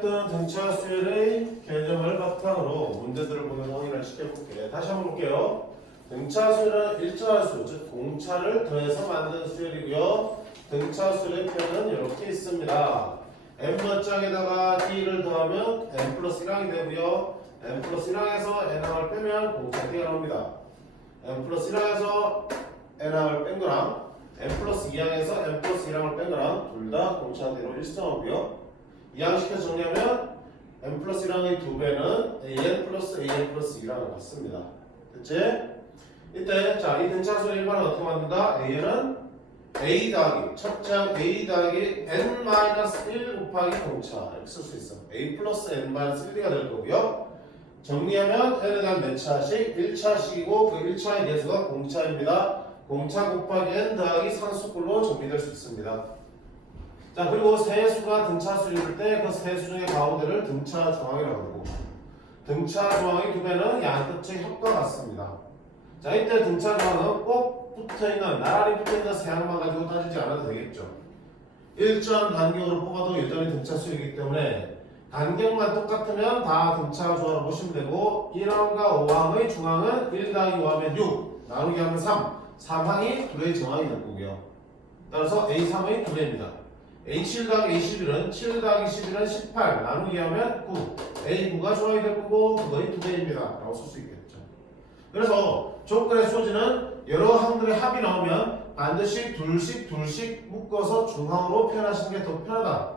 배웠던 등차 수열의 개념을 바탕으로 문제들을 보면서 확인을 시켜볼게요. 다시 한번 볼게요. 등차 수열은 일정한 수, 즉 공차를 더해서 만든 수열이고요. 등차 수열의 표현은 이렇게 있습니다. n번짝에다가 d를 더하면 n 플러스 1항이 되고요. n 플러스 1항에서 n항을 빼면 공차 d가 나옵니다. n 플러스 1항에서 n항을 뺀 거랑 n 플러스 2항에서 n 플러스 1항을 뺀 거랑 둘 다 공차 d로 일정하고요. 2항시켜서 정리하면 n 플러스 1항의 2배는 an 플러스 2항을 갖습니다. 됐지? 이때 자, 이 등차수의 일반은 어떻게 만든다? an은 a 더하기 첫장 a 더하기 n-1 곱하기 공차 이렇게 쓸 수 있어. a 플러스 n-1가 될 거고요. 정리하면 n에 대한 몇 차식? 1차식이고 그 1차의 개수가 공차입니다. 공차 곱하기 n 더하기 상수꼴로 정리될 수 있습니다. 자, 그리고 세수가 등차수일 때 그 세수 중의 가운데를 등차 중앙이라고 하고, 등차 중앙의 두 배는 양끝의 협과 같습니다. 자, 이때 등차 중앙은 꼭 붙어있는, 나란히 붙어있는 세항만 가지고 따지지 않아도 되겠죠. 일정한 간격으로 뽑아도 여전히 등차수이기 때문에 간격만 똑같으면 다 등차 중앙으로 보시면 되고, 1항과 5항의 중앙은 1 더하기 5하면 6, 나누기 하면 3, 3항이 두 배의 정항이 될 거고요. 따라서 A3의 두 배입니다. A7 더하기 A11은 7 더하기 11은 18 나누기 하면 9 A9가 중앙이 될 거고 그거의 두 배입니다 라고 쓸 수 있겠죠. 그래서 조건의 소지는 여러 항들의 합이 나오면 반드시 둘씩 묶어서 중항으로 표현하시는 게 더 편하다.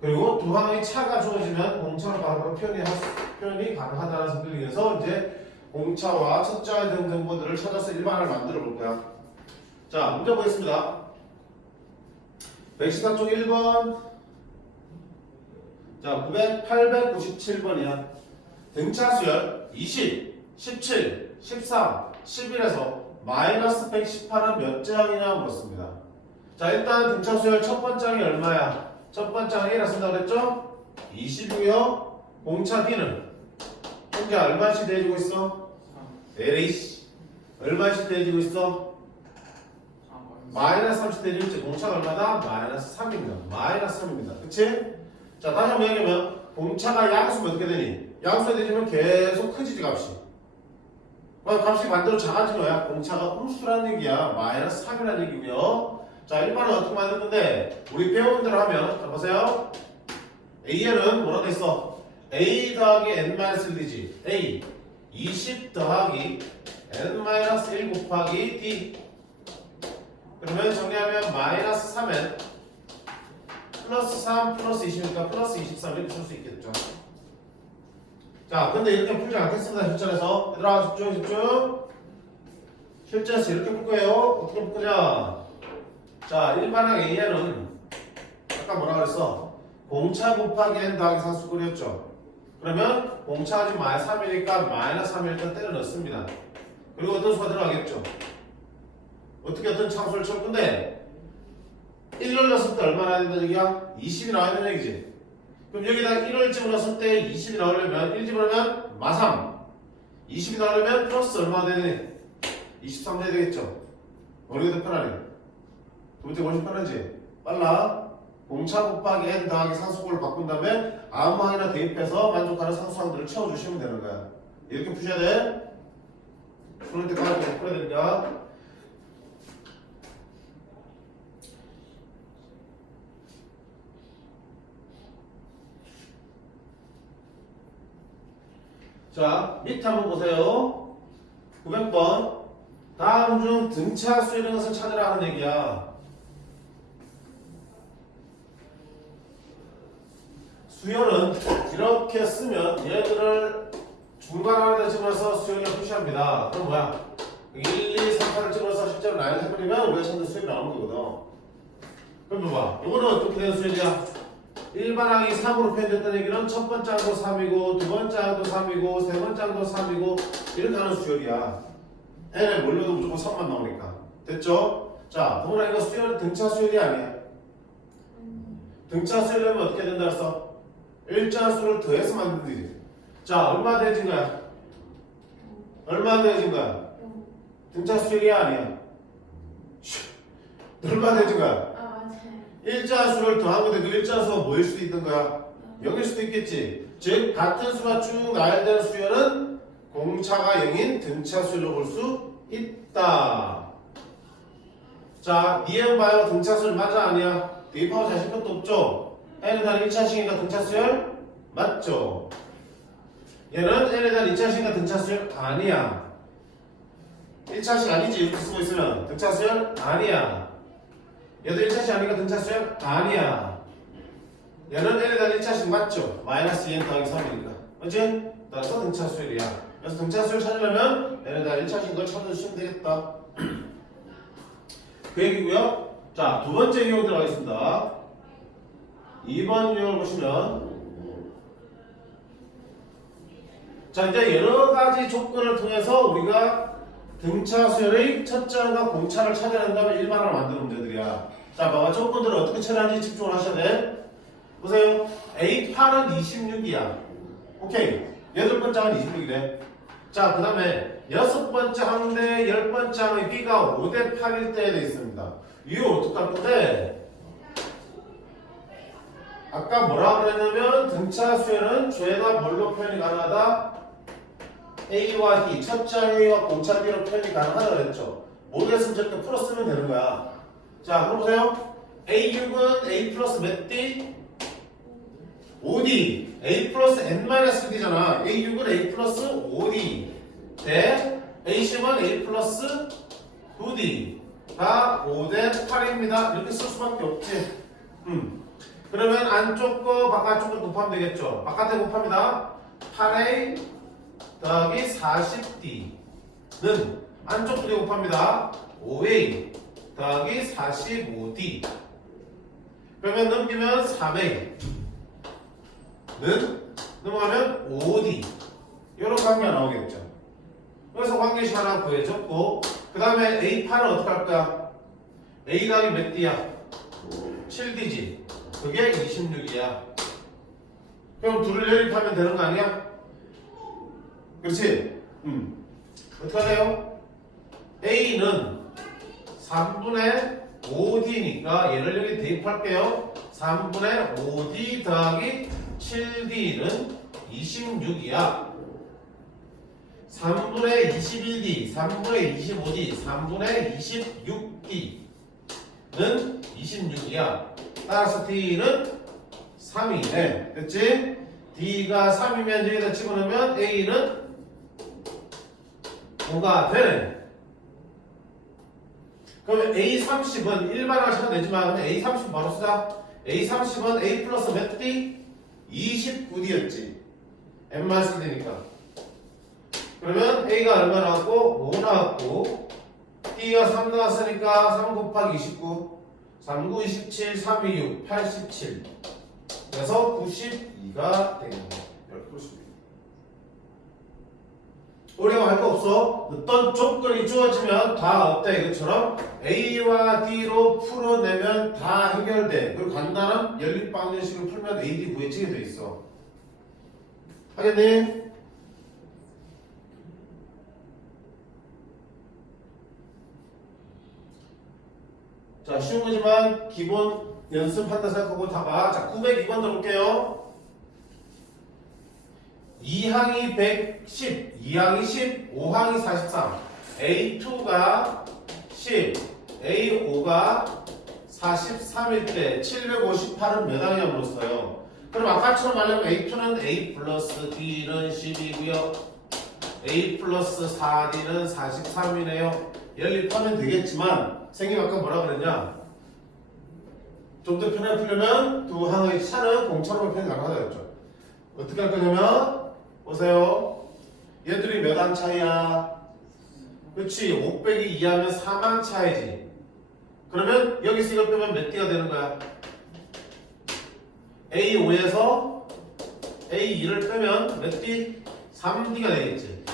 그리고 두 항의 차가 주어지면 공차로 바로 표현이 가능하다는 생각을 위해서 이제 공차와 첫자에 대한 정보들을 찾아서 일반을 만들어 볼 거야. 자, 문제 보겠습니다. 114쪽 1번. 자, 897번이야. 등차 수열 20, 17, 13, 11에서 마이너스 118은 몇 장이냐 물었습니다. 자, 일단 등차 수열 첫 번째 항이 얼마야? 첫 번째 항이 1라 쓴다고 그랬죠? 20이고요. 공차 D는 현재 얼마씩 대해지고 있어? 에레이씨. 얼마씩 대해지고 있어? 마이너스 30 대해지고 있지. 공차가 얼마다? 마이너스 3입니다. 마이너스 3입니다. 그치? 자, 다시 한번 얘기하면 공차가 양수면 어떻게 되니? 양수에 대해지면 계속 커지지 값이. 값이 반대로 작아진 거야. 공차가 음수라는 얘기야. 마이너스 3이라는 얘기고요. 자, 일반은 어떻게 만드는데 우리 배운 대로 하면 자, 보세요. AN은 뭐라고 했어? A 더하기 N-1이지. A 20 더하기 N-1 곱하기 D. 그러면 정리하면 마이너스 3엔 플러스 3 플러스 20이니까 플러스 23 이렇게 쓸 수 있겠죠. 자, 근데 이렇게 풀지 않겠습니다. 실전에서. 얘들아, 집중. 실전에서 이렇게 풀 거예요. 어떻게 풀 거냐? 자, 일반항 AN은 아까 뭐라 그랬어? 공차 곱하기 N 더하기 상수꼴이었죠. 그러면 공차가 지금 마이너스 3이니까 마이너스 3을 일단 때려 넣습니다. 그리고 어떤 수가 들어가겠죠? 어떻게 어떤 참수를 칠 건데 1을 넣었을 때 얼마나 된다는 얘기야? 20이 나와야 되는 얘기지. 그럼 여기다 1을 집어넣었을 때 20이 나오려면 1 집어넣으면 마3 20이 나오려면 플러스 얼마 되니? 23 돼야 되겠죠. 어느 게 더 편하니? 두 번째 훨씬 편하지? 빨라. 공차 곱하기 n 더하기 상수꼴을 바꾼 다음에 아무 항이나 대입해서 만족하는 상수항들을 채워주시면 되는 거야. 이렇게 푸셔야 돼. 풀 때까지 풀어야 되니까. 자, 밑에 한번 보세요. 900번. 다음 중 등차 수열인 것을 찾으라 하는 얘기야. 수열은 이렇게 쓰면 얘들을 중간 안에 집어서 수열을 표시합니다. 그럼 뭐야? 1, 2, 3, 4를 집어서 실제로 라인을 해버리면 우리가 찾는 수열이 나오는 거거든. 그럼 봐봐. 이거는 어떻게 된 수열이야? 일반항이 3으로 표현됐다는 얘기는 첫 번째 항도 3이고 두 번째 항도 3이고 세 번째 항도 3이고 이렇게 하는 수열이야. n에 몰려도 무조건 3만 나오니까. 됐죠? 자, 동그라 이거 수열 등차 수열이 아니야. 등차 수열이면 어떻게 된다 했어? 일정한 수를 더해서 만든 거지. 자, 얼마 더해진 거야? 얼마 더해진 거야? 등차 수열이 아니야. 얼마 더해진 거야? 아, 맞아요. 일자수를 더한 건데 그 일자수가 뭐일 수도 있는 거야? 0일 수도 있겠지. 즉 같은 수가 쭉 나열되는 수열은 공차가 0인 등차 수열로 볼 수 있다. 자, 니은 바이오 등차 수열 맞아 아니야? 대입하고 자실 것도 없죠? n에 대한 1차식이니까 등차 수열 맞죠? 얘는 n에 대한 2차식이니까 등차 수열 아니야. 1차식 아니지 이렇게 쓰고 있으면 등차 수열 아니야. 얘도 1차식 아니니까 등차 수열 아니야. 얘는 n에 대한 1차식 맞죠? 마이너스 2n 더하기 3이니까 맞지? 따라서 등차 수열이야. 그래서 등차 수열 찾으려면 n에 대한 1차식인 걸 찾아주시면 되겠다. 그 얘기고요. 자, 두 번째 유형 들어가겠습니다. 2번 유형을 보시면 자, 이제 여러 가지 조건을 통해서 우리가 등차 수열의 첫자와 공차를 찾아낸다면 일반화를 만드는 문제들이야. 자, 봐봐. 조건들을 어떻게 처리하는지 집중을 하셔야 돼. 보세요. A8은 26이야. 오케이. 여덟 번째 항은 26이래. 자, 그 다음에 여섯 번째 항대 열 번째 항의 B가 5대 8일 때에 돼 있습니다. 이거 어떡할 건데? 아까 뭐라 그랬냐면 등차 수열은 죄가 뭘로 표현이 가능하다? A와 D, 첫째 A와 공차 B로 표현이 가능하다 그랬죠. 모르겠으면 저렇게 풀어 쓰면 되는 거야. 자, 그럼 보세요. A6은 A 플러스 몇 D? 5D. A 플러스 N-D잖아. A6은 A 플러스 5D. 대 A10은 A 플러스 9D가 5대 8입니다. 이렇게 쓸 수밖에 없지. 그러면 안쪽 거 바깥쪽 거 곱하면 되겠죠. 바깥에 곱합니다. 8A 더하기 40D는 안쪽 둘이 곱합니다. 5A 더하기 45D. 그러면 넘기면 3A는 넘어가면 5D. 이런 관계가 나오겠죠. 그래서 관계식 하나 구해줬고, 그 다음에 A8은 어떻게 할 거야? A 더하기 몇 D야? 7D지. 그게 26이야. 그럼 둘을 연립하면 되는 거 아니야? 그렇지? 어떻게 하래요? A는 3분의 5D니까 얘를 여기 대입할게요. 3분의 5D 더하기 7D는 26이야. 3분의 21D, 3분의 25D, 3분의 26D는 26이야. 따라서 D는 3이네. 됐지? D가 3이면 여기다 집어넣으면 A는 5가 되네. 그러면 A30은 일반화를 찾아도 되지만 A30 바로 쓰자. A30은 A 플러스 몇 D? 29D였지. N만 쓸 테니까. 그러면 A가 얼마 나왔고? 5 나왔고, D가 3 나왔으니까 3 곱하기 29, 3, 9, 27, 3, 2, 6, 87. 그래서 92가 되는 거야. 이렇게 볼 수 있습니다. 우리가 할 거 없어. 어떤 조건이 주어지면 다 어때? 이것처럼 A와 D로 풀어내면 다 해결돼. 그리고 간단한 연립방정식을 풀면 AD 구해지게 돼 있어. 하겠니? 자, 쉬운 거지만 기본 연습한다 생각하고 다봐. 자, 902번 들어볼게요. 2항이 110, 2항이 10, 5항이 43. A2가 10, A5가 43일 때 758은 몇 항이냐 물었어요. 그럼 아까처럼 하려면 A2는 A 플러스 D는 10이고요. A 플러스 4D는 43이네요. 연립하면 되겠지만 선생님 아까 뭐라 그랬냐? 좀 더 편하게 풀려면 두 항의 차는 공차로 표현이 가능하다 했죠. 어떻게 할 거냐면 보세요. 얘들이 몇 항 차이야? 그렇지. 5 빼기 2하면 3항 차이지. 그러면 여기서 이걸 빼면 몇 D가 되는 거야? A5에서 A2를 빼면 몇 D? 3D가 되겠지.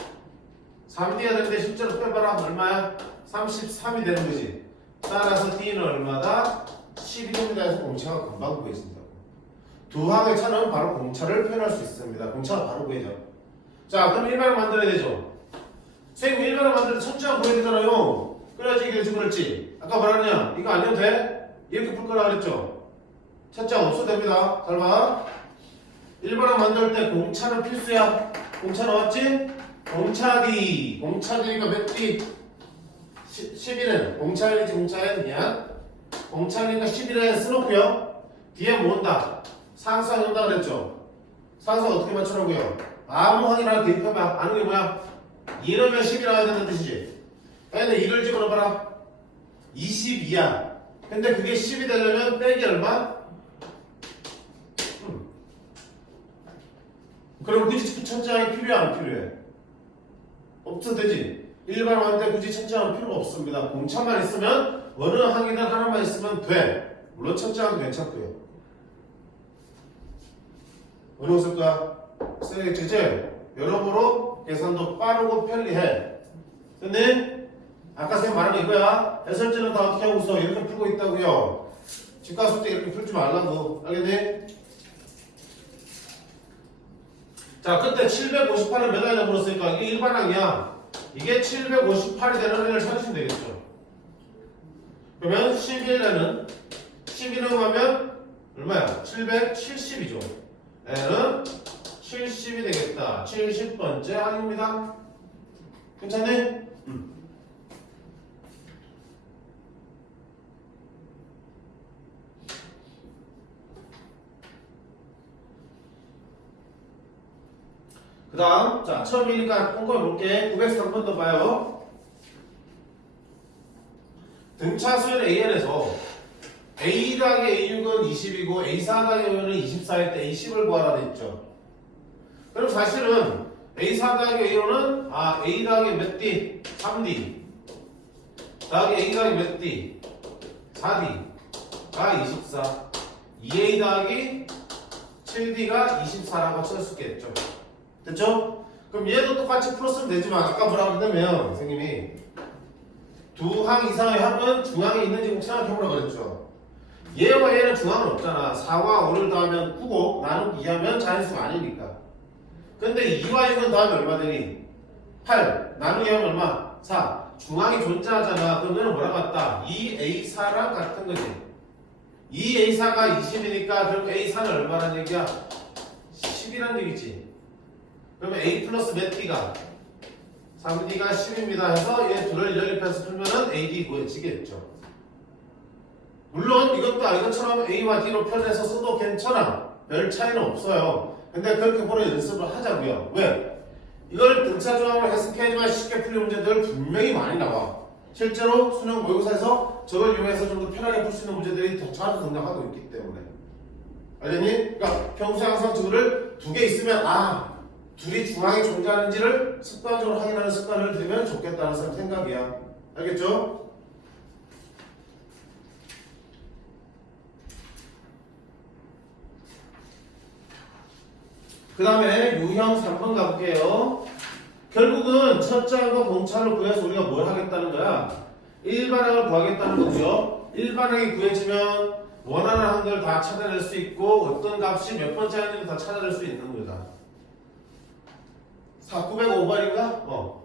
3D가 되는데 실제로 빼봐라. 얼마야? 33이 되는 거지. 따라서 D는 얼마다? 10이 됩니다 해서 공차가 금방 구해진다고. 두 항의 차는 바로 공차를 표현할 수 있습니다. 공차가 바로 구해져. 자, 그럼 일반을 만들어야 되죠. 선생님 일반을 만들 때 첫째가 구해야 되잖아요. 그래야지 이게 되지 그랬지. 아까 뭐라 그랬냐? 이거 아니어도 돼? 이렇게 풀 거라 그랬죠. 첫째가 없어도 됩니다. 잘 봐. 1번항 만들 때 공차는 필수야. 공차 나왔지? 공차 D. 공차 D니까 몇 D? 11은 공차 N이지 공차 N이야. 공차 N이니까 11은 써놓고요. 뒤에 뭐 온다? 상수항 온다 그랬죠? 상수항 어떻게 맞추라고요? 아무 항이나 대입해봐. 아는 게 뭐야? 이러면 10이 나와야 된다는 뜻이지. 근데 2를 집어넣어봐라. 22야. 근데 그게 10이 되려면 빼기 얼마? 그럼 굳이 천장이 필요해 안 필요해? 없어도 되지. 일반화인데 굳이 천장은 필요가 없습니다. 공차만 있으면 어느 항이든 하나만 있으면 돼. 물론 천장도 괜찮고요. 어느 거 쓸까? 쓰레기지? 여러모로 계산도 빠르고 편리해. 근데 아까 제가 말한 거 이거야. 해설지는 다 어떻게 하고 있어? 이렇게 풀고 있다고요. 집 갔을 때 이렇게 풀지 말라고. 알겠니? 자, 그때 758을 매달려 물었으니까 이게 일반항이야. 이게 758이 되는 항을 찾으시면 되겠죠. 그러면 11에는 11은 하면 얼마야? 770이죠. 얘는 70이 되겠다. 70번째 항입니다. 괜찮네? 그 다음, 자, 처음이니까 꼼꼼히 볼게. 900에서 한 번 더 봐요. 등차수열 AN에서 A 더하기 A6은 20이고 A4 더하기 A5는 24일 때 A10을 구하라 돼 있죠. 그럼 사실은 A4 더하기 A5는 A 더하기 몇 D? 3D 더하기 A 더하기 몇 D? 4D가 24 2A 더하기 7D가 24라고 쓸 수 있겠죠. 됐죠? 그럼 얘도 똑같이 풀었으면 되지만 아까 뭐라고 했냐면 선생님이 두 항 이상의 합은 중항이 있는지 꼭 생각해보라고 그랬죠. 얘와 얘는 중항은 없잖아. 4와 5를 더하면 9고 나누기 2하면 자연수가 아니니까. 근데 2와 6은 더하면 얼마 되니? 8 나누기 하면 얼마? 4 중항이 존재하잖아. 그럼 얘는 뭐랑 같다? 2A4랑 같은 거지. 2A4가 20이니까 그럼 A4는 얼마란 얘기야? 10이란 얘기지. 그러면 A 플러스 몇 D가? 3D가 10입니다 해서 얘 둘을 연립해서 풀면은 AD 구해지겠죠. 물론 이것처럼 A와 D로 표현해서 써도 괜찮아. 별 차이는 없어요. 근데 그렇게 보는 연습을 하자고요. 왜? 이걸 등차조합으로 해석해야지만 쉽게 풀리는 문제들 분명히 많이 나와. 실제로 수능 모의고사에서 저걸 이용해서 좀 더 편하게 풀 수 있는 문제들이 더 자주 등장하고 있기 때문에. 알겠니? 그러니까 평소에 항상 저거를 두 개 있으면 둘이 중항이 존재하는지를 습관적으로 확인하는 습관을 들이면 좋겠다는 생각이야. 알겠죠? 그 다음에 유형 3번 가볼게요. 결국은 첫장과 공차를 구해서 우리가 뭘 하겠다는 거야? 일반항을 구하겠다는 거고요. 일반항이 구해지면 원하는 항들 다 찾아낼 수 있고 어떤 값이 몇 번째 항인지 다 찾아낼 수 있는 거다. 905번인가?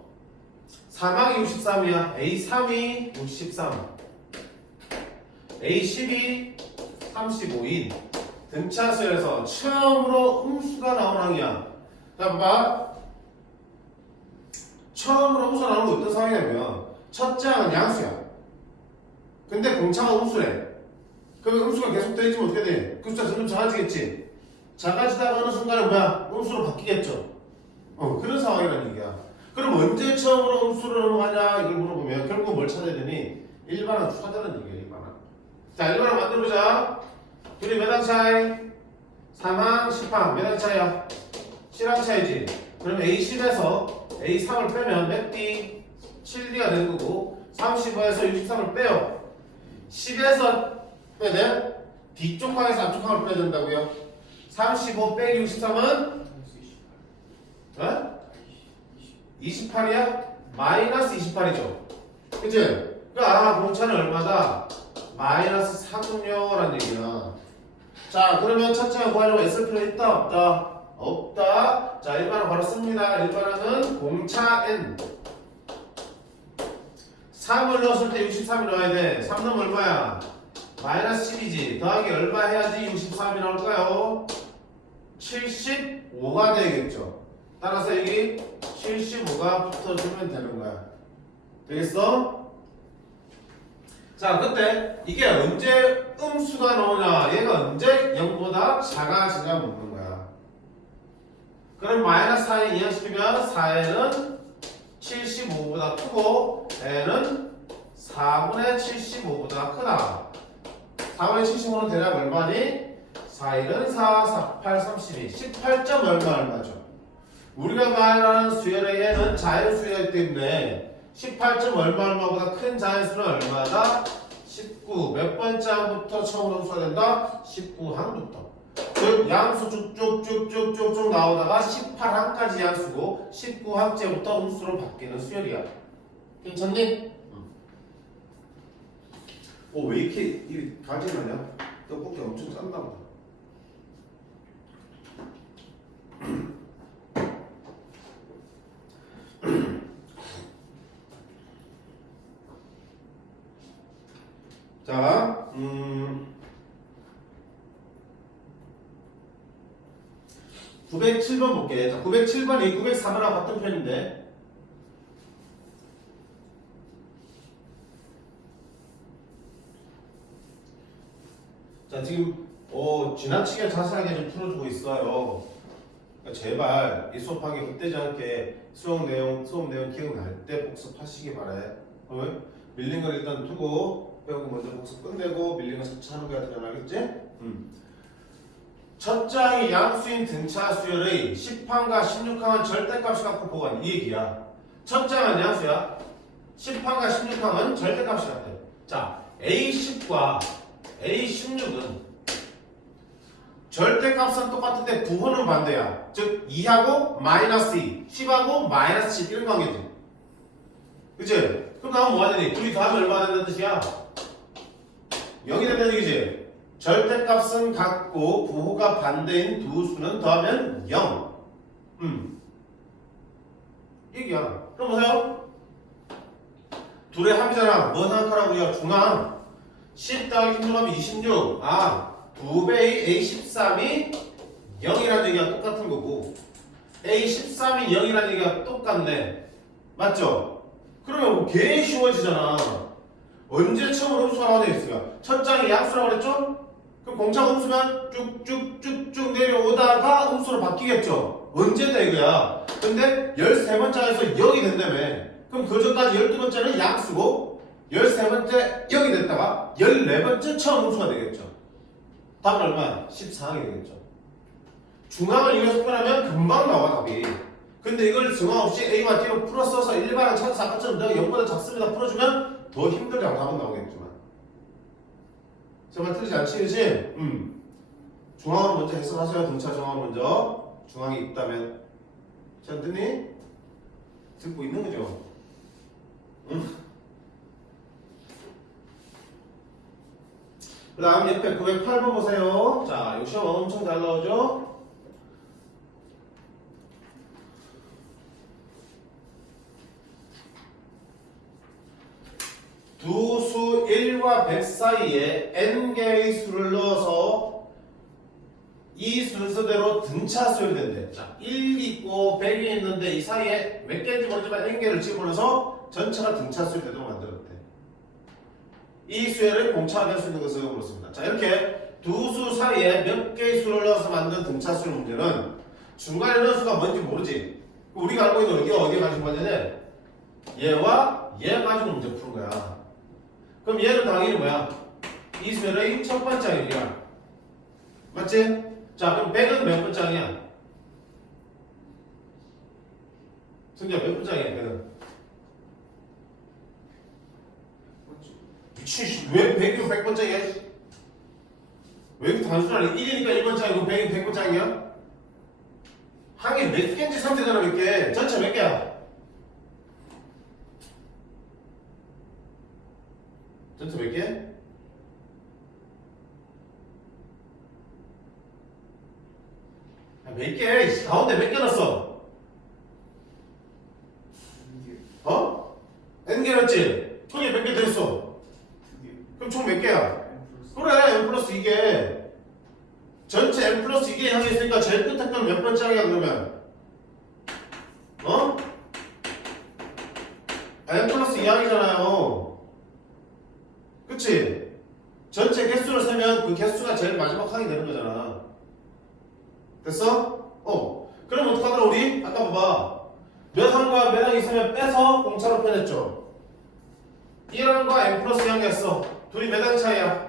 3항이 63이야. A3이 63 A10이 35인 등차수열에서 처음으로 음수가 나온 항이야. 자 봐봐. 처음으로 음수가 나오는 거 어떤 상황이냐면 첫째 항은 양수야. 근데 공차가 음수래. 그러면 음수가 계속 더해지면 어떻게 돼? 그 숫자 점점 작아지겠지. 작아지다가 어느 순간에 뭐야? 음수로 바뀌겠죠. 그런 상황이라는 얘기야. 그럼 언제 처음으로 음수를 넘어가냐 이걸 물어보면 결국 뭘 찾아야 되니? 일반항 찾아라는 얘기야. 일반항. 자, 일반항 만들어보자. 둘이 몇 항 차이? 3항, 10항. 몇 항 차이야? 7항 차이지. 그러면 A10에서 A3을 빼면 몇 D? 7D가 되는 거고 35에서 63을 빼요. 10에서 빼야 돼? 뒤쪽 항에서 앞쪽 항을 빼야 된다고요. 35 빼기 63은 28이야? 마이너스 28이죠. 그치? 그러니까 공차는 얼마다? 마이너스 4분요라는 얘기야. 자, 그러면 첫째가 구하려고 애쓸 필요 있다? 없다? 없다. 자, 일반항 바로 씁니다. 일반항은 공차 N 3을 넣었을 때 63이 나와야 돼. 3 넣으면 얼마야? 마이너스 10이지. 더하기 얼마 해야지 63이 나올까요? 75가 되겠죠. 따라서 여기 75가 붙어주면 되는 거야. 되겠어? 자, 근데 이게 언제 음수가 나오냐? 얘가 언제 0보다 작아지냐 묻는 거야. 그럼 마이너스 4에 이항시키면 4에는 75보다 크고 n은 4분의 75보다 크다. 4분의 75는 대략 얼마니? 4일은 4, 4, 8, 32. 18점 얼마죠? 우리가 말하는 수열의 얘는 자연수이기 때문에 18점 얼마보다 큰 자연수는 얼마다? 19. 몇 번째 항부터 처음으로 음수가 된다? 19항부터. 즉 양수 쭉쭉쭉쭉쭉 나오다가 18항까지 양수고 19항째부터 음수로 바뀌는 수열이야. 괜찮니? 왜 이렇게 이 가지나냐? 떡볶이 엄청 싼다 보다. 자, 907번 볼게. 자, 907번이 903이랑 같은 편인데. 자, 지금 지나치게 자세하게 좀 풀어주고 있어요. 그러니까 제발 이 수업하기 헛되지 않게 수업 내용 기억날 때 복습하시기 바래. 밀린 걸 일단 두고 배운 거 먼저 복습 끝내고 밀린 거 차차 하는 거야. 그냥 알겠지? 첫 장이 양수인 등차 수열의 10항과 16항은 절대값이 같고 보관. 이 얘기야. 첫 장은 양수야. 10항과 16항은 절대값이 같아. 자, A10과 A16은 절대값은 똑같은데 부호는 반대야. 즉 2하고 마이너스 2, 10하고 마이너스 10 이런 관계지. 그치? 그럼 나오면 뭐가 되니? 둘이 더하면 얼마나 된다는 뜻이야? 0이 된다는 얘기지. 절대값은 같고 부호가 반대인 두 수는 더하면 0. 얘기야. 그럼 보세요. 둘의 합이잖아. 뭔 항카라고요? 중항. 10 더하기 16하면 26. 2배의 A13이 0이라는 얘기가 똑같은 거고 A13이 0이라는 얘기가 똑같네. 맞죠? 그러면 뭐 개 쉬워지잖아. 언제 처음으로 음수가 나오냐 했어요. 첫 장이 양수라고 그랬죠? 그럼 공차 음수면 쭉쭉쭉쭉 내려오다가 음수로 바뀌겠죠? 언제다 이거야. 근데 13번째에서 0이 된다며. 그럼 그 전까지 12번째는 양수고 13번째 0이 됐다가 14번째 처음 음수가 되겠죠. 답은 얼마? 14항이 되겠죠. 중항을 이용해서 표현하면 금방 나와 답이. 근데 이걸 중항 없이 A와 T로 풀어 써서 일반항 찾아서 아까처럼 내가 0보다 작습니다 풀어주면 더 힘들게 답은 나오겠지만. 정말 틀리지 않지, 그치? 중항을 먼저 해석하세요. 등차 중항을 먼저. 중항이 있다면. 잘 듣니? 듣고 있는 거죠? 그 다음 옆에 908번 보세요. 자, 이 시험 엄청 잘 나오죠? 두 수 1과 100 사이에 n개의 수를 넣어서 이 순서대로 등차 수열이 된대. 자, 1이 있고 100이 있는데 이 사이에 몇 개인지 모르지만 n개를 집어넣어서 전체가 등차 수열이 되도록 만들었대. 이 수열을 공차가 될 수 있는 것을 물었습니다. 자, 이렇게 두 수 사이에 몇 개의 수를 넣어서 만든 등차 수열 문제는 중간에 넣은 수가 뭔지 모르지. 우리가 알고 있는 여기가 어디에 가지고 문제는 얘와 얘 가지고 문제 푸는 거야. 그럼 얘는 당연히 뭐야? 이 수열의 첫 번째 항이야. 맞지? 자, 그럼 100은 몇 번째 항이야? 승자 몇 번째 항이야, 100은? 미친, 왜 100이면 100번째 항이야? 왜 이렇게 단순하니? 1이니까 1번째 항이고 100이면 100번째 항이야? 항이 몇 개인지 상태잖아, 몇 개. 전체 몇 개야? 전체 몇 개? 몇 개? 가운데 몇 개 넣었어? N개 넣었지? 총에 몇 개 들었어? 그럼 총 몇 개야? 그래, N 플러스 2개. 전체 n 플러스 2개 향해 있으니까 제일 끝에 거는 몇 번째 항이야 그러면? 어? n 플러스 2항이잖아요. 그치? 전체 개수를 세면 그 개수가 제일 마지막 항이 되는 거잖아. 됐어? 그럼 어떡하더라 우리? 아까 봐봐. 몇 항과 몇 항 있으면 빼서 공차로 표현했죠. 1항과 n 플러스 2항 했어. 둘이 몇 항 차이야?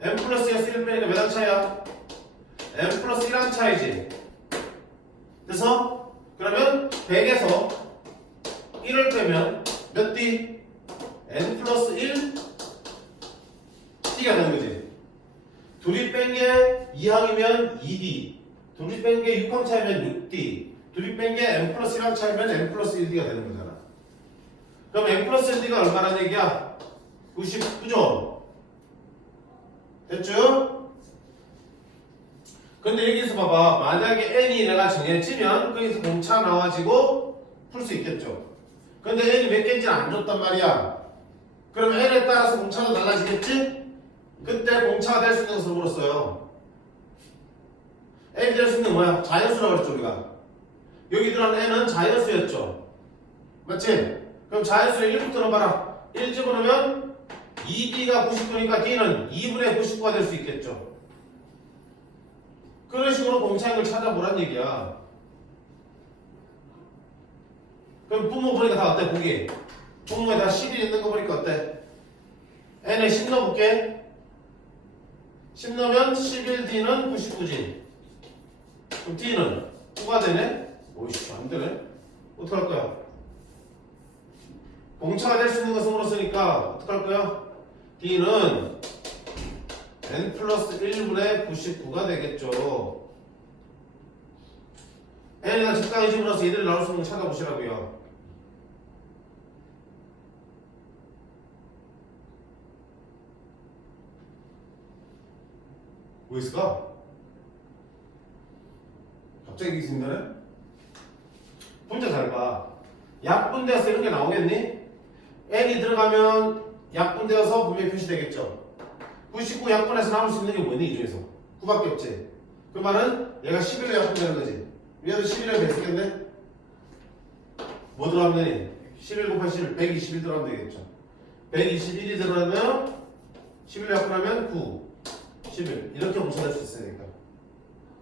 n 플러스 2에서 1 빼니까 몇 항 차이야? n 플러스 1항 차이지. 됐어? 그러면 100에서 1을 빼면 몇 D? n 플러스 1 D가 되는 거지. 둘이 뺀 게 2항이면 2D, 둘이 뺀 게 6항 차이면 6D, 둘이 뺀 게 n 플러스 1항 차이면 n 플러스 1D가 되는 거잖아. 그럼 n 플러스 1D가 얼마나 얘기야? 99죠? 됐죠? 근데 여기서 봐봐. 만약에 n이 내가 정해지면 거기서 공차 나와지고 풀 수 있겠죠. 근데 n이 몇 개인지는 안 줬단 말이야. 그럼 n에 따라서 공차가 달라지겠지? 그때 공차가 될 수 있는 것을 물었어요. n이 될 수 있는 뭐야? 자연수라고 그랬죠 우리가. 여기 들어간 n은 자연수였죠. 맞지? 그럼 자연수를 1부터 넣어봐라. 1 집어넣으면 2D가 99니까 D는 2분의 99가 될 수 있겠죠. 그런 식으로 공차액을 찾아보란 얘기야. 그럼 분모 보니까 다 어때? 보기. 분모에 다 11 있는 거 보니까 어때? n에 10 넣어볼게. 10 넣으면 11D는 99지. 그럼 D는 9가 되네? 오이씨, 안 되네? 어떡할 거야? 공차가 될 수 있는 것을 물었으니까 어떡할 거야? D는 n 플러스 1분의 99가 되겠죠. n에다 적당히 집어넣어서 얘들 나올 수 있는 거 찾아보시라고요. 뭐 있을까? 갑자기 생각나네? 분자 잘 봐. 약분되어서 이런 게 나오겠니? n이 들어가면 약분되어서 분명히 표시되겠죠. 99 약분해서 나올 수 있는 게 뭐니 이 중에서? 9밖에 없지. 그 말은 얘가 11로 약분되는 거지. 얘도 11을 배쓰겠네? 뭐 들어가면 되니? 11 곱하기 11, 121 들어가면 되겠죠. 121이 들어가면 11로 약분하면 9, 11 이렇게 뭉쳐낼 수 있으니까.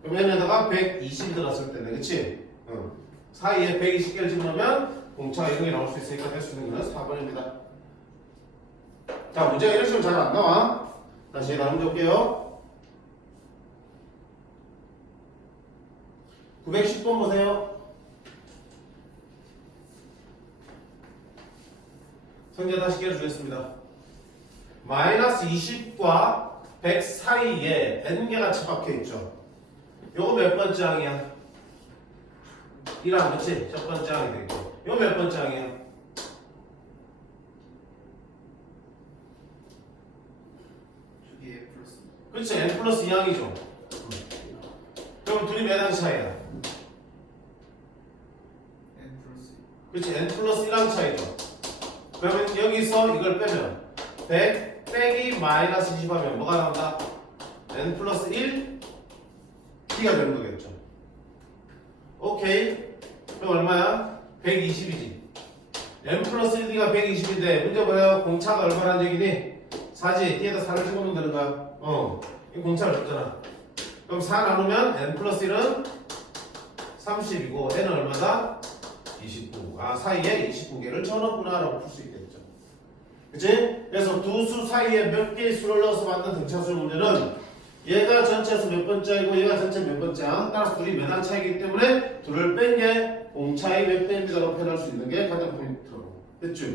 그럼 얘네다가 120이 들어갔을 때네, 그치? 사이에 120개를 집어넣으면 공차가 이런 게 나올 수 있으니까 될 수 있는 거는 4번입니다. 자, 문제가 이런 식으로 잘 안 나와. 다시 다음 문제 볼게요. 910번 보세요. 성제 다시 깨주겠습니다. 마이너스 20과 100 사이에 n개가 처박혀 있죠. 요거 몇 번째 항이야? 1항, 그치? 첫 번째 항이 되고. 요거 몇 번째 항이야? 그치? n 플러스 2항이죠. 그럼 둘이 몇 항 차이야? 그치? n 플러스 1항 차이죠. 그러면 여기서 이걸 빼면 100 빼기 마이너스 20 하면 뭐가 나온다? n 플러스 1 D가 되는 거겠죠. 오케이. 그럼 얼마야? 120이지. n 플러스 1D가 120인데 문제 뭐예요? 공차가 얼마라는 얘기니? 4지. 뒤에다 4를 집어넣으면 되는 거야. 이 공차를 줬잖아. 그럼 4 나누면 n 플러스 1은 30이고 n은 얼마다? 29. 아, 사이에 29개를 쳐넣었구나 라고 풀 수 있겠죠. 그치? 그래서 두 수 사이에 몇 개의 수를 넣어서 만든 등차수 문제는 얘가 전체에서 몇 번째이고 얘가 전체 몇 번째야. 따라서 둘이 몇 항 차이기 때문에 둘을 뺀 게 공차의 몇 배입니다라고 표현할 수 있는 게 가장 포인트라고. 됐죠?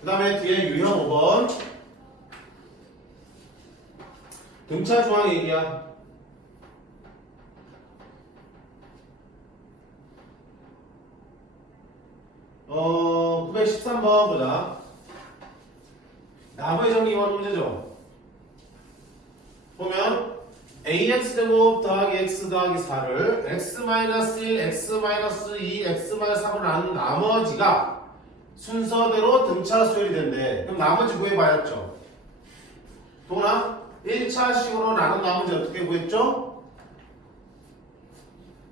그 다음에 뒤에 유형 5번 등차 중앙 얘기야. 어, 913번 보자. 나머지 정리 이원 문제죠. 보면 ax 제곱 더하기 x 더하기 4를 x-1, x-2, x-3으로 나눈 나머지가 순서대로 등차 수열이 된대. 그럼 나머지 구해봐야죠. 동훈아, 1차식으로 나눈 나머지 어떻게 구했죠?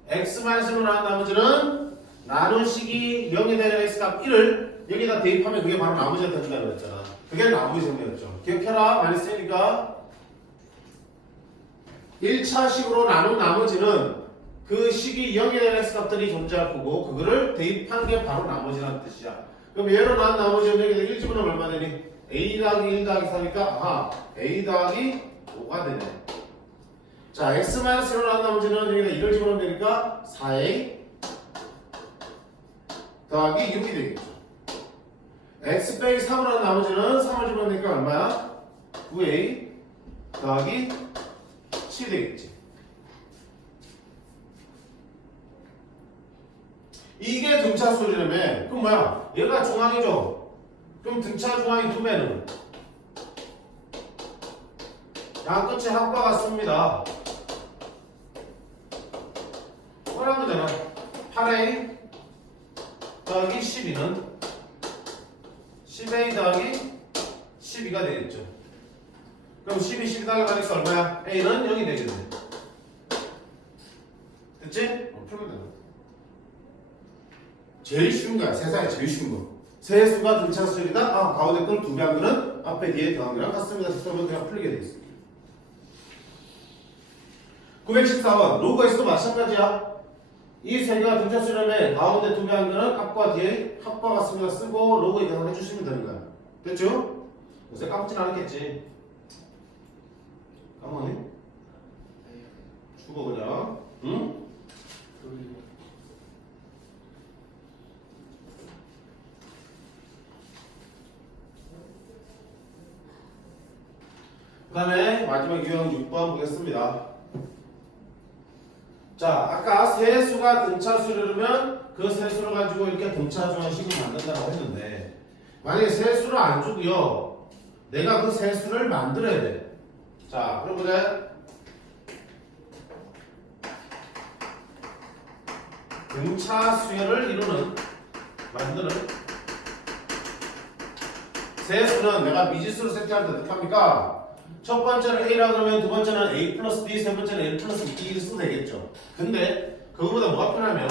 x-1로 나눈 나머지는 나눈 식이 0이 되는 x값 1을 여기다 대입하면 그게 바로 나머지가 된다고 했잖아. 그게 나머지 정리였죠. 기억해라. 많이 쓰니까. 1차식으로 나눈 나머지는 그 식이 0이 되는 x값들이 존재할 거고 그거를 대입한 게 바로 나머지라는 뜻이야. 그럼 얘로 나눈 나머지는 여기다 1 집어넣으면 얼마 되니? a 더하기 1 더하기 4니까 아하 a 더하기 5가 되네. 자 x-1로 나눈 나머지는 여기다 1을 집어넣으면 되니까 4a 더하기 6이 되겠죠. x 빼기 3으로 나눈 나머지는 3을 집어넣으면 되니까 얼마야? 9a 더하기 7이 되겠지. 이게 등차 수열이라며. 그럼 뭐야? 얘가 중앙이죠. 그럼 등차 중앙이 2배는 양 끝이 합과 같습니다. 뭐라면 되나? 8a 더하기 12는 10a 더하기 12가 되겠죠. 그럼 12, 12 더하기 하니까 얼마야? a는 0이 되겠네. 됐지? 풀면 되나? 제일 쉬운 거야. 세상에 제일 쉬운 거. 세수가 등차 수열이다. 아, 가운데 걸 2배 한 거는 앞에 뒤에 더한 거랑 같습니다. 그러면 그냥 풀리게 돼 있습니다. 914번. 로그에서도 마찬가지야. 이 세 개가 등차 수열이라면 가운데 2배 한 거는 앞과 뒤에 합과 같습니다. 쓰고 로그에 계산해 주시면 되는 거야. 됐죠? 요새 까먹진 않았겠지. 까먹니? 죽어 그냥. 응? 그 다음에 마지막 유형 6번 보겠습니다. 자, 아까 세수가 등차 수열이면 그 세수를 가지고 이렇게 등차 중앙식을 만든다고 했는데 만약에 세수를 안 주고요 내가 그 세수를 만들어야 돼. 자, 그럼 보자. 등차 수열을 이루는 만드는 세수는 내가 미지수로 세팅할 때 어떻게 합니까? 첫 번째는 a라 그러면 두 번째는 a 플러스 b, 세 번째는 n 플러스 b 써도 되겠죠. 근데 그거보다 뭐가 편하면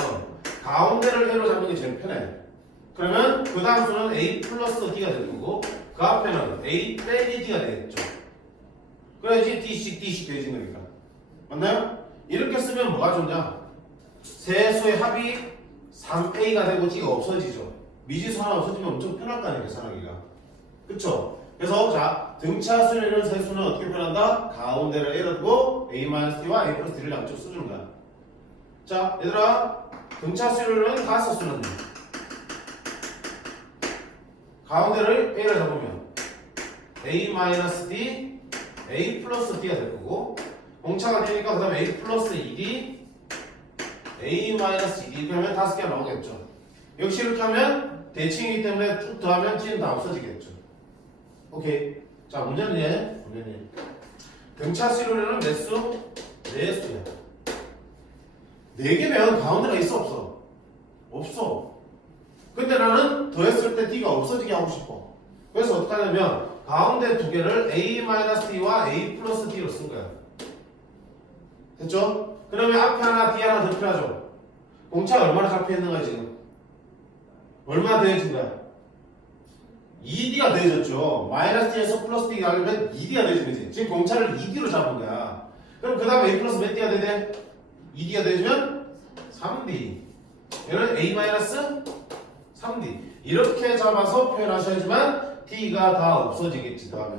가운데를 a로 잡는 게 제일 편해. 그러면 그 다음 수는 a 플러스 d가 될 거고 그 앞에는 a 빼기 d가 되겠죠. 그래야지 d씩 d씩 되지 거니까. 맞나요? 이렇게 쓰면 뭐가 좋냐? 세수의 합이 3a가 되고 d가 없어지죠. 미지수 하나 없어지면 엄청 편할 거 아니에요, 계산하기가. 그쵸? 그래서 자 등차 수를 이루는 세수는 어떻게 표현한다? 가운데를 a로 두고 a-d와 a 플러스 d를 양쪽 써주는 거야. 자 얘들아 등차 수를 이루는 가스수는 가운데를 a를 잡으면 a-d, a 플러스 d가 될 거고 공차가 되니까 그 다음에 a 플러스 2d, a-2d 이렇게 하면 5개가 나오겠죠. 역시 이렇게 하면 대칭이기 때문에 쭉 더하면 d는 다 없어지겠죠. 오케이. 자, 문제는 얘. 등차 수열은 몇 수? 4수야. 4개면 가운데가 있어, 없어? 없어. 근데 나는 더했을 때 d가 없어지게 하고 싶어. 그래서 어떻게 하냐면 가운데 2개를 a-d와 a 플러스 d로 쓴 거야. 됐죠? 그러면 앞에 하나, 뒤에 하나 더 필요하죠? 공차가 얼마나 잡혀 있는 거야, 지금? 얼마나 더해진 거야? 2D가 더해졌죠. 마이너스 D에서 플러스 D가 하려면 2D가 더해진 거지. 지금 공차를 2D로 잡은 거야. 그럼 그 다음에 A 플러스 몇 D가 되대? 2D가 더해지면 3D. 얘는 A 마이너스 3D. 이렇게 잡아서 표현하셔야지만 D가 다 없어지겠지, 다음에.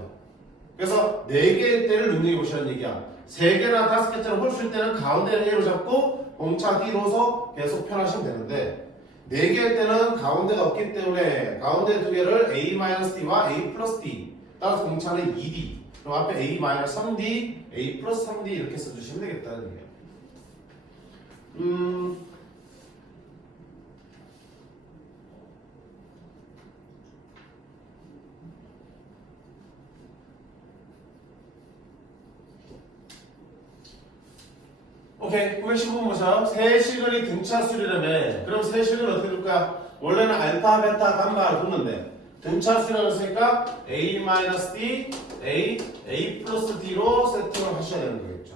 그래서 4개일 때를 눈여겨보시라는 얘기야. 3개나 5개처럼 홀수일 때는 가운데를 A로 잡고 공차 D로서 계속 표현하시면 되는데 4개일 때는 가운데가 없기 때문에 가운데 2개를 a-d와 a 플러스 d 따라서 공차는 2d 그럼 앞에 a-3d, a 플러스 3d 이렇게 써주시면 되겠다는 얘기예요. 오케이. 915번 보자. 세시근이 등차수리라며. 그럼 세시근은 어떻게 될 거야? 원래는 알파, 베타, 감마를 뒀는데 등차수리라고 했으니까 A-D, A 플러스 D로 세팅을 하셔야 되는 거겠죠.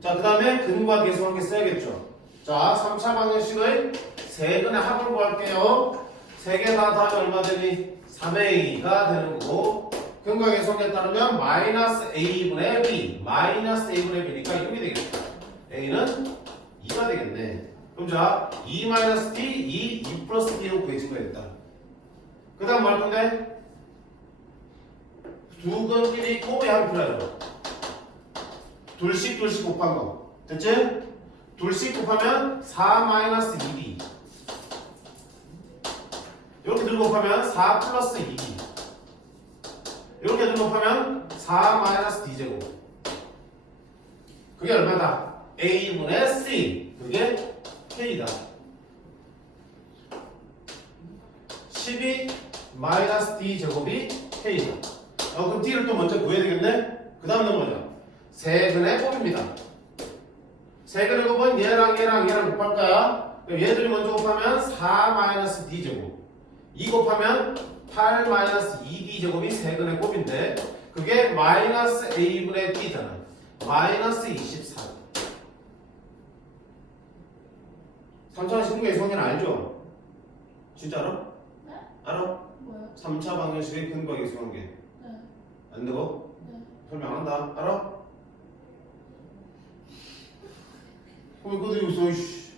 자, 그 다음에 근과 계수관계 써야겠죠. 자, 3차 방정식의 세근의 합을 구할게요. 세 개 다 더하면 얼마 되니? 3A가 되는 거고, 근과 계수관계에 따르면 마이너스 A분의 B, 마이너스 A분의 B니까 6이 되겠다. A는 2가 되겠네. 그럼 자, 2 마이너스 D, 2 플러스 D로 구해진 거야, 일단. 그 다음 뭐 할 건데? 두 근끼리 곱의 합이 필요하죠. 둘씩 곱한 거. 됐지? 둘씩 곱하면 4 마이너스 2D. 이렇게 들고 곱하면 4 플러스 2D. 이렇게 들고 곱하면 4 마이너스 D제곱. 그게 얼마다? A분의 C. 그게 K다. 12 마이너스 D제곱이 K다. 그럼 D를 또 먼저 구해야 되겠네? 그 다음은 뭐죠? 세근의 곱입니다. 세근의 곱은 얘랑 곱할 거야. 그럼 얘들이 먼저 곱하면 4 마이너스 D제곱. 2 곱하면 8 마이너스 2D제곱이 세근의 곱인데 그게 마이너스 A분의 D잖아. 마이너스 24. 3차 신경의 성인 알죠? 진짜 알아? 네? 알아? 뭐요? 3차 방정식의 근과 계수관계. 네. 안 되고? 네. 설명 안 한다. 알아? 그거 있어.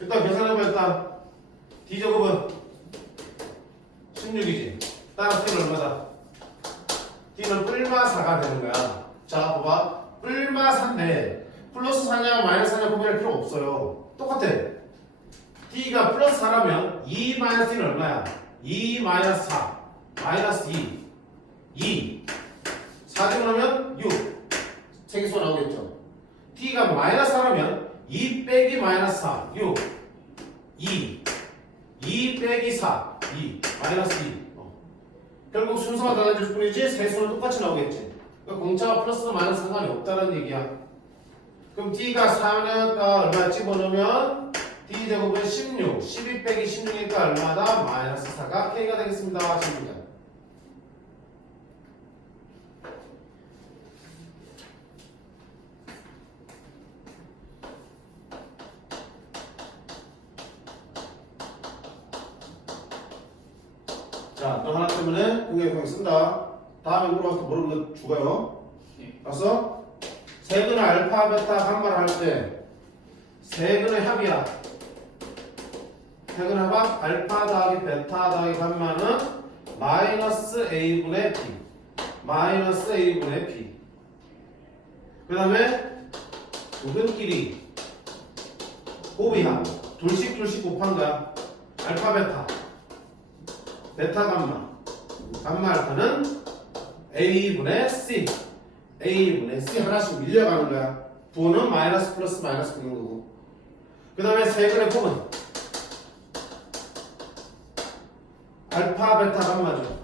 일단 계산해봐. 일단 D제곱은 16이지. 따라서 D는 얼마다? D는 뿔마 4가 되는 거야. 자, 봐봐. 뿔마 4인데 플러스 4냐 마이너스 4냐 구별할 필요 없어요. 똑같아. D가 플러스 4라면 2 마이너스 D는 얼마야? 2 마이너스 4 마이너스 2 4 집어넣으면 6 세개수 나오겠죠. D가 마이너스 4라면 2 빼기 마이너스 4 6 2 빼기 4 2 마이너스 2 결국 순서가 달라질 뿐이지 세수는 똑같이 나오겠지. 그러니까 공차가 플러스 마이너스 상관이 없다는 얘기야. 그럼 D가 4가 얼마 집어넣으면 D제곱은 16 12 빼기 16이니까 얼마다? 마이너스 4가 K가 되겠습니다. 지금입니다. 자, 또 하나 때문에 공개구역 쓴다. 다음에 물어봐서 모르면 죽어요. 알았어? 세근의 알파, 베타, 감마를 할 때 세근의 합이야. 세근의 합 알파 더하기 베타 더하기 감마는 마이너스 A분의 B. 마이너스 A분의 B. 그 다음에 두근끼리 곱의 합. 둘씩 곱한 거야. 알파, 베타. 베타 감마. 감마 알파는 A분의 C. A분의 C 하나씩 밀려가는 거야. 부호는 마이너스 플러스 마이너스 되는 거고. 그 다음에 세근의 곱은 알파 베타 감마죠.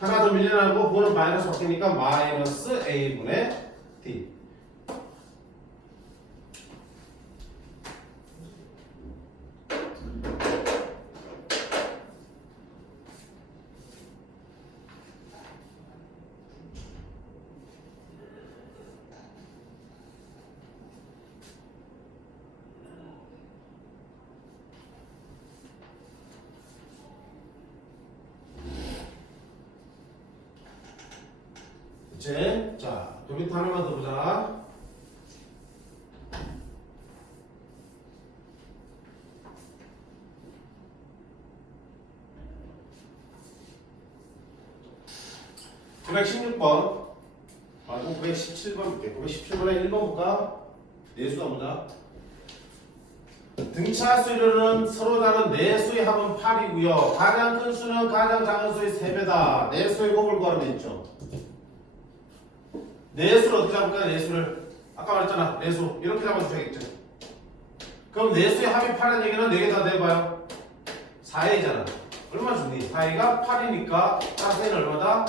하나 더 밀려나고 부호는 마이너스 바뀌니까 마이너스 A분의 D. 이제 자, 그 밑에 하나만 더 보자. (916번) 아니고 917번 볼게. 917번에 1번 볼까? 내수다 보자. 등차 수로는 서로 다른 내수의 합은 8이고요. 가장 큰 수는 가장 작은 수의 3배다. 내수의 곱을 구하면 있죠. 내수를 어떻게 잡을까요? 내수를 아까 말했잖아. 내수 이렇게 잡아주셔야겠죠. 그럼 내수의 합이 8은 얘기는 4개 다 내봐요. 4A잖아. 얼마 주니? 4A가 8이니까 따라서 A는 얼마다?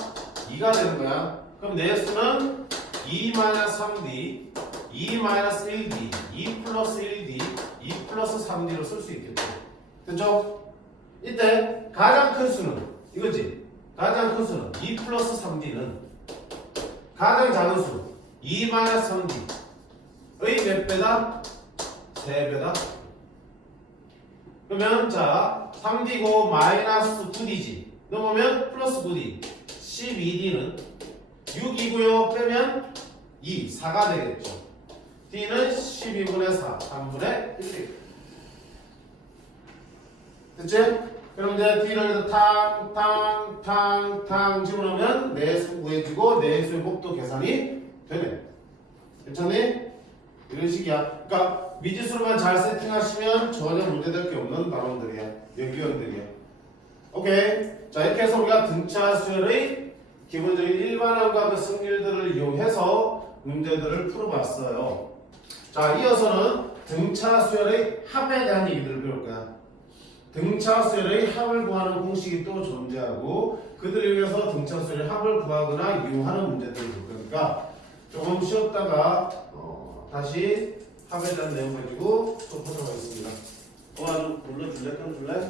2가 되는 거야. 그럼 내수는 2-3D 2-1D, 2 플러스 1D, 2 플러스 3D로 쓸 수 있겠죠. 됐죠? 이때 가장 큰 수는 이거지. 가장 큰 수는 2 플러스 3D는 가장 작은 수 2-3D의 몇 배다? 3배다. 그러면 자 3D고 마이너스 9D지. 넘으면 플러스 9D 12D는 6이고요. 빼면 2, 4가 되겠죠. D는 12분의 4, 3분의 1. 됐지? 그럼 이제 D를 탕 집어넣으면 내수 구해지고 내수의 곱도 계산이 되네. 괜찮니? 이런 식이야. 그러니까 미지수로만 잘 세팅하시면 전혀 문제될 게 없는 단원들이야. 여기원들이야. 오케이. 자, 이렇게 해서 우리가 등차 수열의 기본적인 일반항과 그 승률들을 이용해서 문제들을 풀어봤어요. 자, 이어서는 등차 수열의 합에 대한 얘기들을 배울 거야. 등차 수열의 합을 구하는 공식이 또 존재하고 그들을 위해서 등차 수열의 합을 구하거나 이용하는 문제들을 볼 거니까 조금 쉬었다가 다시 합에 대한 내용 가지고 수업하도록 하겠습니다. 좀 불러줄래? 끊어줄래?